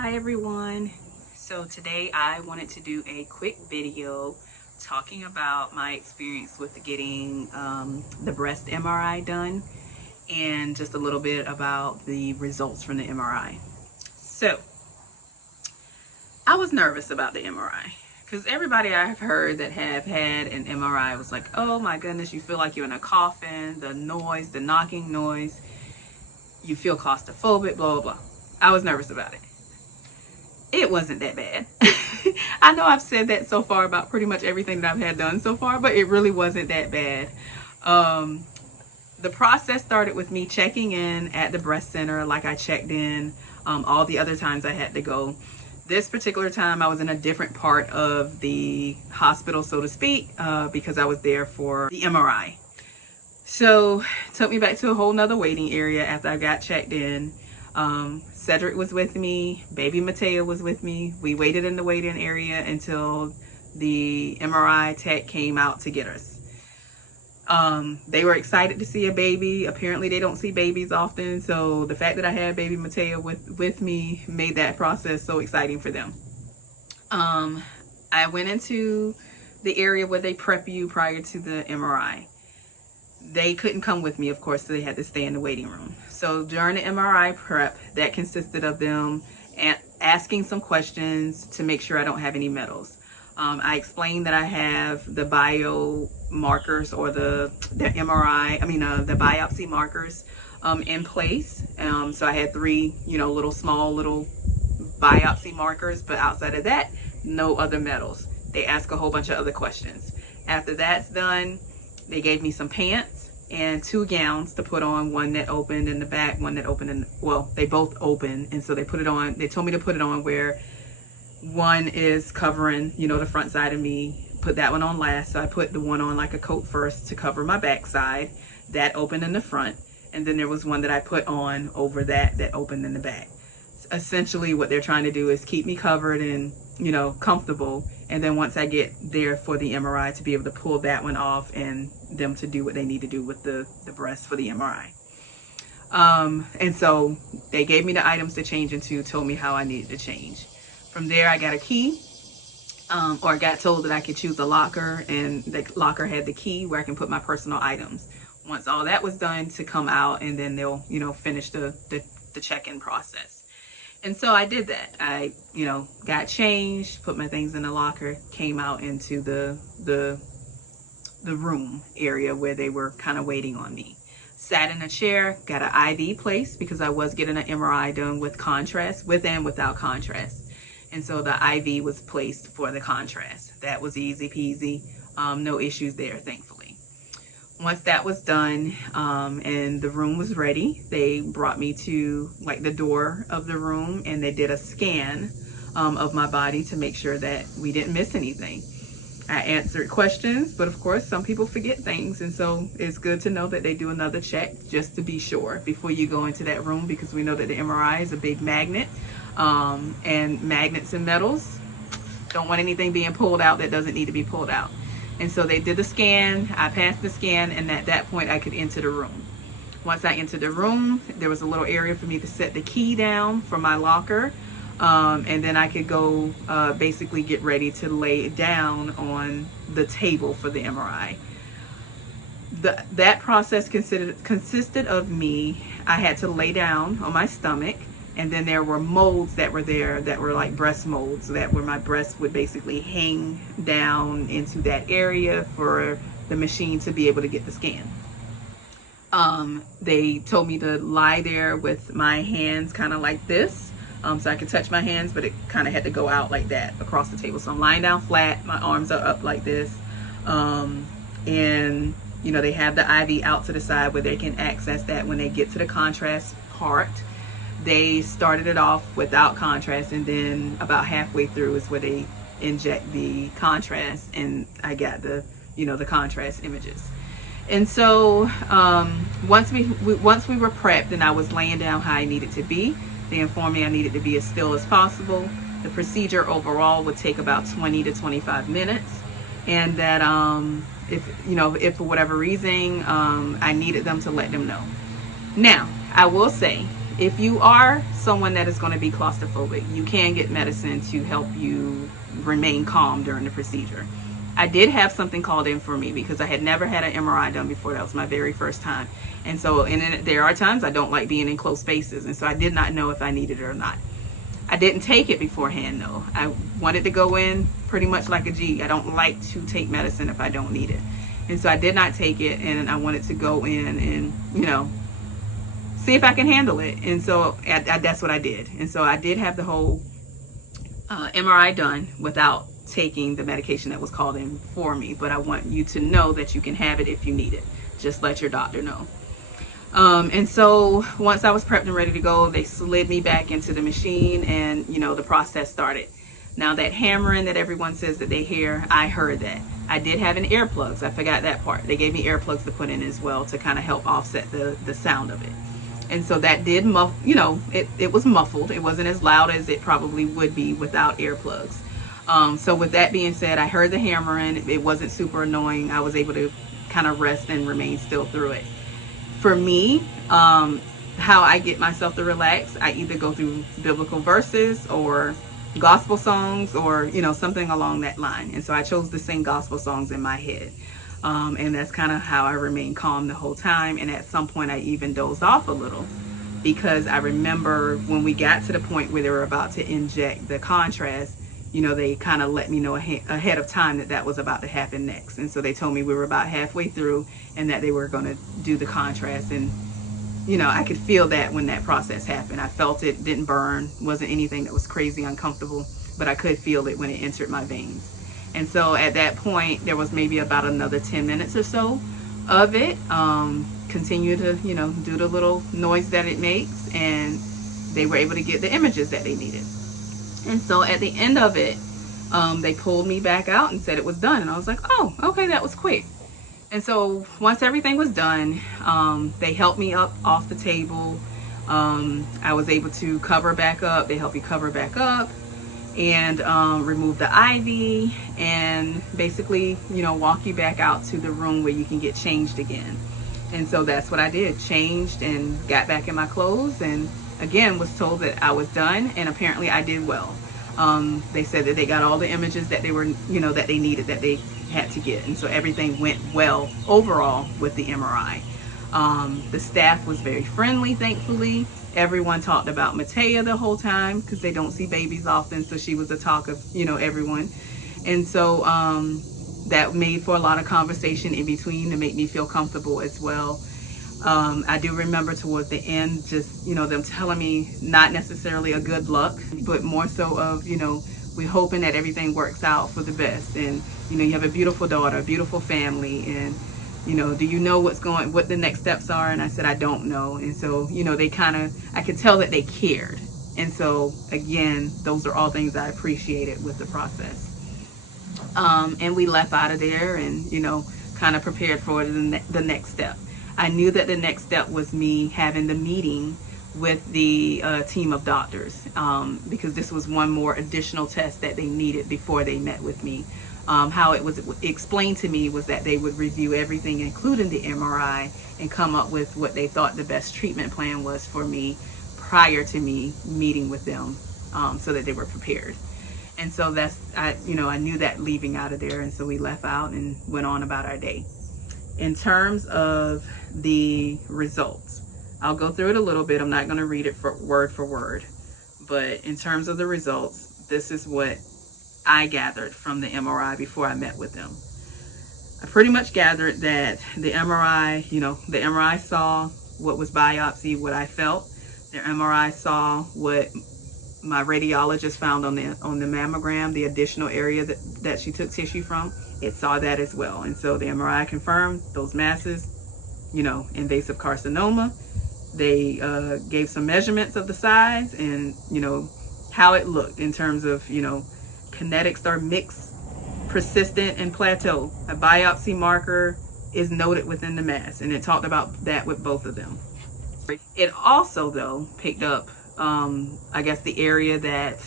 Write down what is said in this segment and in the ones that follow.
Hi everyone. So today I wanted to do a quick video talking about my experience with getting the breast MRI done and just a little bit about the results from the MRI. So I was nervous about the MRI because everybody I've heard that have had an MRI was like, oh my goodness, you feel like you're in a coffin, the noise, the knocking noise, you feel claustrophobic, blah, blah, blah. I was nervous about it. It wasn't that bad. I know I've said that so far about pretty much everything that I've had done so far, but it really wasn't that bad. The process started with me checking in at the breast center like I checked in all the other times I had to go. This particular time I was in a different part of the hospital, so to speak, because I was there for the MRI. So it took me back to a whole nother waiting area after I got checked in. Cedric was with me, baby Mateo was with me. We waited in the waiting area until the MRI tech came out to get us. They were excited to see a baby. Apparently they don't see babies often, so the fact that I had baby Mateo with me made that process so exciting for them. I went into the area where they prep you prior to the MRI. They couldn't come with me, of course, so they had to stay in the waiting room. So during the MRI prep, that consisted of them asking some questions to make sure I don't have any metals. I explained that I have the biomarkers or the biopsy markers in place. So I had three, little biopsy markers, but outside of that, no other metals. They ask a whole bunch of other questions. After that's done, they gave me some pants and two gowns to put on, one that opened in the back, one that opened in, well, they both open. And so they put it on, they told me to put it on where one is covering, the front side of me, put that one on last. So I put the one on like a coat first to cover my back side, that opened in the front. And then there was one that I put on over that opened in the back. Essentially what they're trying to do is keep me covered and, comfortable. And then once I get there for the MRI, to be able to pull that one off and them to do what they need to do with the breast for the MRI. And so they gave me the items to change into, told me how I needed to change. From there, I got a key, or I got told that I could choose a locker, and the locker had the key where I can put my personal items. Once all that was done, to come out, and then they'll, finish the check-in process. And so I did that. I, got changed, put my things in the locker, came out into the room area where they were kind of waiting on me. Sat in a chair, got an IV placed because I was getting an MRI done with contrast, with and without contrast. And so the IV was placed for the contrast. That was easy peasy, no issues there, thankfully. Once that was done and the room was ready, they brought me to like the door of the room and they did a scan of my body to make sure that we didn't miss anything. I answered questions, but of course some people forget things, and so it's good to know that they do another check just to be sure before you go into that room, because we know that the MRI is a big magnet, and magnets and metals, don't want anything being pulled out that doesn't need to be pulled out. And so they did the scan, I passed the scan, and at that point I could enter the room. Once I entered the room, there was a little area for me to set the key down for my locker, and then I could go basically get ready to lay down on the table for the MRI. That process consisted of me, I had to lay down on my stomach, and then there were molds that were there that were like breast molds, that where my breast would basically hang down into that area for the machine to be able to get the scan. They told me to lie there with my hands kind of like this, so I could touch my hands, but it kind of had to go out like that across the table. So I'm lying down flat, my arms are up like this, and they have the IV out to the side where they can access that when they get to the contrast part. They started it off without contrast, and then about halfway through is where they inject the contrast, and I got the contrast images. And so once we were prepped and I was laying down how I needed to be, they informed me I needed to be as still as possible. The procedure overall would take about 20 to 25 minutes, and that if for whatever reason I needed them to let them know. Now, I will say if you are someone that is going to be claustrophobic, you can get medicine to help you remain calm during the procedure. I did have something called in for me because I had never had an MRI done before. That was my very first time. And so there are times I don't like being in close spaces. And so I did not know if I needed it or not. I didn't take it beforehand though. I wanted to go in pretty much like a G. I don't like to take medicine if I don't need it. And so I did not take it, and I wanted to go in and, you know, see if I can handle it. And so that's what I did. And so I did have the whole MRI done without taking the medication that was called in for me. But I want you to know that you can have it if you need it. Just let your doctor know. And so once I was prepped and ready to go, they slid me back into the machine, and, you know, the process started. Now that hammering that everyone says that they hear, I heard that. I did have an earplugs. I forgot that part. They gave me earplugs to put in as well to kind of help offset the sound of it. And so that did, you know, it was muffled. It wasn't as loud as it probably would be without earplugs. So with that being said, I heard the hammering. It wasn't super annoying. I was able to kind of rest and remain still through it. For me, how I get myself to relax, I either go through biblical verses or gospel songs, or, you know, something along that line. And so I chose to sing gospel songs in my head. And that's kind of how I remained calm the whole time. And at some point I even dozed off a little, because I remember when we got to the point where they were about to inject the contrast, you know, they kind of let me know ahead of time that that was about to happen next. And so they told me we were about halfway through and that they were going to do the contrast. And, you know, I could feel that when that process happened. I felt it, didn't burn, wasn't anything that was crazy uncomfortable, but I could feel it when it entered my veins. And so at that point, there was maybe about another 10 minutes or so of it. Continue to, you know, do the little noise that it makes, and they were able to get the images that they needed. And so at the end of it, they pulled me back out and said it was done. And I was like, oh, okay, that was quick. And so once everything was done, they helped me up off the table. I was able to cover back up. They help you cover back up and remove the IV and basically, you know, walk you back out to the room where you can get changed again. And so that's what I did, changed and got back in my clothes, and again was told that I was done, and apparently I did well. They said that they got all the images that they were, you know, that they needed, that they had to get, and so everything went well overall with the MRI. The staff was very friendly, thankfully. Everyone talked about Matea the whole time because they don't see babies often, so she was the talk of, you know, everyone. And so that made for a lot of conversation in between to make me feel comfortable as well. I do remember towards the end, just, you know, them telling me not necessarily a good luck, but more so of, you know, we're hoping that everything works out for the best. And, you know, you have a beautiful daughter, a beautiful family, and, you know, do you know what the next steps are? And I said, I don't know. And so, you know, they kind of, I could tell that they cared. And so again, those are all things I appreciated with the process. And we left out of there and, you know, kind of prepared for the next step. I knew that the next step was me having the meeting with the team of doctors, because this was one more additional test that they needed before they met with me. How it was explained to me was that they would review everything, including the MRI, and come up with what they thought the best treatment plan was for me prior to me meeting with them, so that they were prepared. And so I knew that leaving out of there, and so we left out and went on about our day. In terms of the results, I'll go through it a little bit. I'm not going to read it word for word, but in terms of the results, this is what I gathered from the MRI before I met with them. I pretty much gathered that the MRI, the MRI saw what was biopsy, what I felt. The MRI saw what my radiologist found on the mammogram, the additional area that she took tissue from. It saw that as well. And so the MRI confirmed those masses, invasive carcinoma. They gave some measurements of the size and, how it looked in terms of, kinetics are mixed, persistent, and plateau. A biopsy marker is noted within the mass, and it talked about that with both of them. It also, though, picked up, I guess, the area that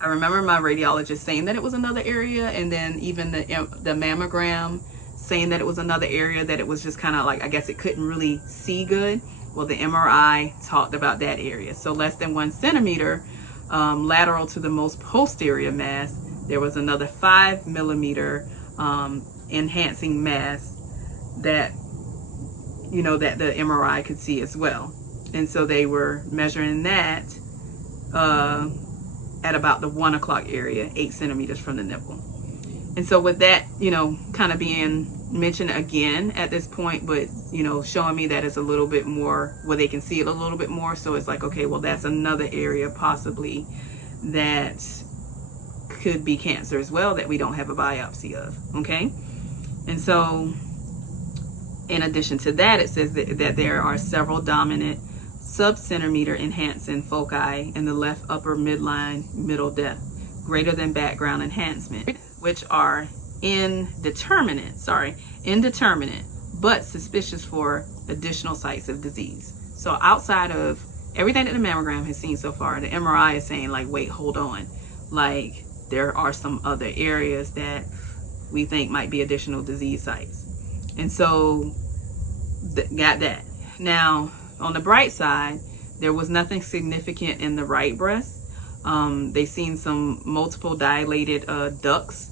I remember my radiologist saying that it was another area, and then even the mammogram saying that it was another area that it was just kind of like, I guess it couldn't really see good. Well, the MRI talked about that area. So less than 1 centimeter lateral to the most posterior mass, there was another 5 millimeter enhancing mass that, you know, that the MRI could see as well. And so they were measuring that at about the 1 o'clock area, 8 centimeters from the nipple. And so with that, you know, kind of being mentioned again at this point, but, you know, showing me that it's a little bit more, where they can see it a little bit more. So it's like, okay, well, that's another area possibly that could be cancer as well that we don't have a biopsy of, okay? And so in addition to that, it says that there are several dominant sub-centimeter enhancing foci in the left upper midline middle depth, greater than background enhancement, which are indeterminate, but suspicious for additional sites of disease. So outside of everything that the mammogram has seen so far, the MRI is saying like, wait, hold on. Like, there are some other areas that we think might be additional disease sites. And so, got that. Now, on the bright side, there was nothing significant in the right breast. They seen some multiple dilated ducts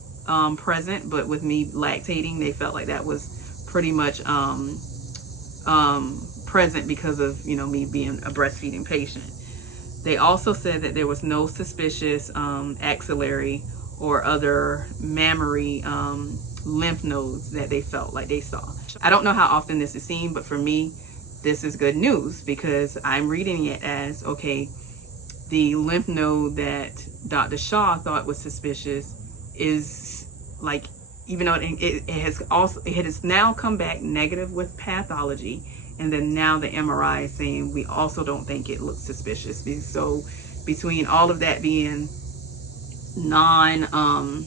present, but with me lactating, they felt like that was pretty much present because of, you know, me being a breastfeeding patient. They also said that there was no suspicious axillary or other mammary lymph nodes that they felt like they saw. I don't know how often this is seen, but for me, this is good news because I'm reading it as, okay, the lymph node that Dr. Shaw thought was suspicious is like, even though it has now come back negative with pathology, and then now the MRI is saying we also don't think it looks suspicious. So between all of that being no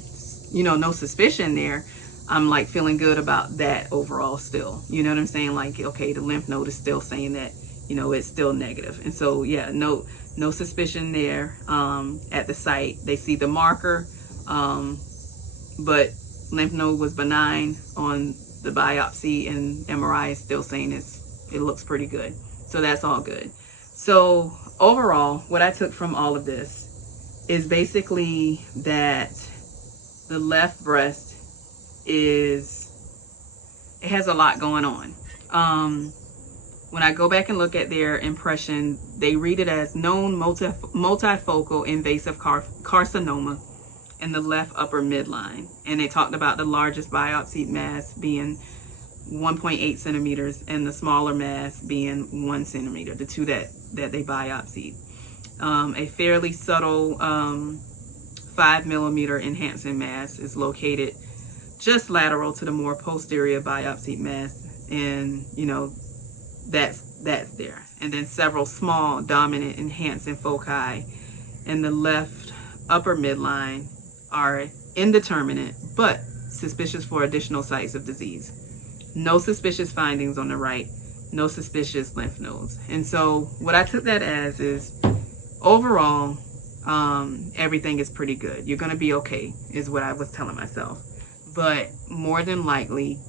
suspicion there, I'm like feeling good about that overall still. You know what I'm saying? Like, okay, the lymph node is still saying that, you know, it's still negative. And so, yeah, no suspicion there at the site. They see the marker, but lymph node was benign on the biopsy, and MRI is still saying it looks pretty good. So that's all good. So overall, what I took from all of this is basically that the left breast it has a lot going on. When I go back and look at their impression, they read it as known multifocal invasive carcinoma in the left upper midline. And they talked about the largest biopsied mass being 1.8 centimeters and the smaller mass being 1 centimeter, the two that they biopsied. A fairly subtle 5 millimeter enhancing mass is located just lateral to the more posterior biopsied mass, and you know, that's there. And then several small dominant enhancing foci in the left upper midline are indeterminate but suspicious for additional sites of disease. No suspicious findings on the right, no suspicious lymph nodes. And so what I took that as is overall, everything is pretty good. You're gonna be okay, is what I was telling myself. But more than likely,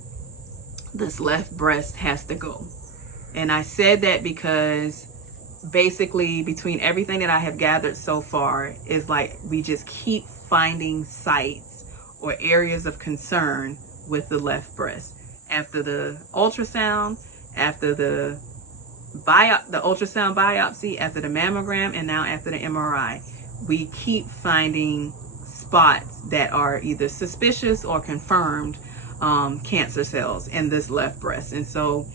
this left breast has to go. And I said that because basically between everything that I have gathered so far is like we just keep finding sites or areas of concern with the left breast. After the ultrasound, after the ultrasound biopsy, after the mammogram, and now after the MRI, we keep finding spots that are either suspicious or confirmed cancer cells in this left breast. And so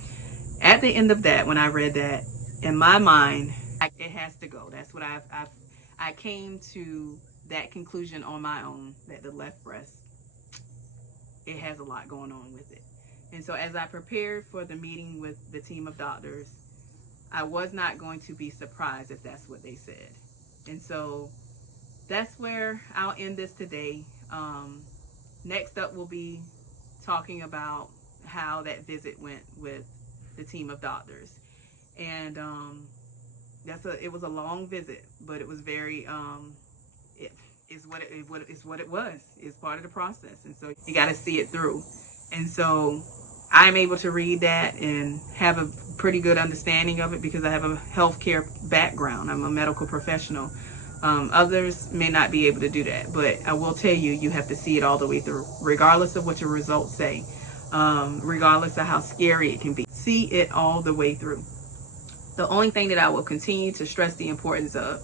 at the end of that, when I read that, in my mind, it has to go. That's what I came to that conclusion on my own, that the left breast, it has a lot going on with it. And so as I prepared for the meeting with the team of doctors, I was not going to be surprised if that's what they said. And so that's where I'll end this today. Next up, we'll be talking about how that visit went with the team of doctors. And it was a long visit, but it was very, it's what it was. It's part of the process. And so you got to see it through. And so I'm able to read that and have a pretty good understanding of it because I have a healthcare background. I'm a medical professional. Others may not be able to do that, but I will tell you, you have to see it all the way through, regardless of what your results say, regardless of how scary it can be. See it all the way through. The only thing that I will continue to stress the importance of,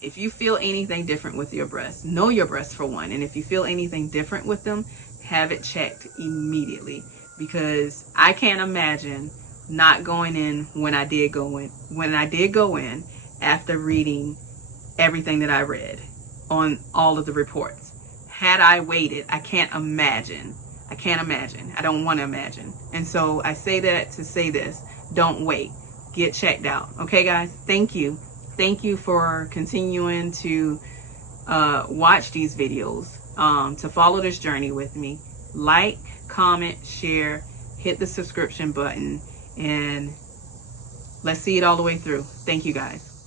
if you feel anything different with your breasts, know your breasts for one. And if you feel anything different with them, have it checked immediately. Because I can't imagine not going in when I did go in. When I did go in, after reading everything that I read on all of the reports. Had I waited, I can't imagine. I can't imagine. I don't want to imagine. And so I say that to say this. Don't wait. Get checked out. Okay, guys? Thank you. Thank you for continuing to watch these videos, to follow this journey with me. Like, comment, share, hit the subscription button, and let's see it all the way through. Thank you, guys.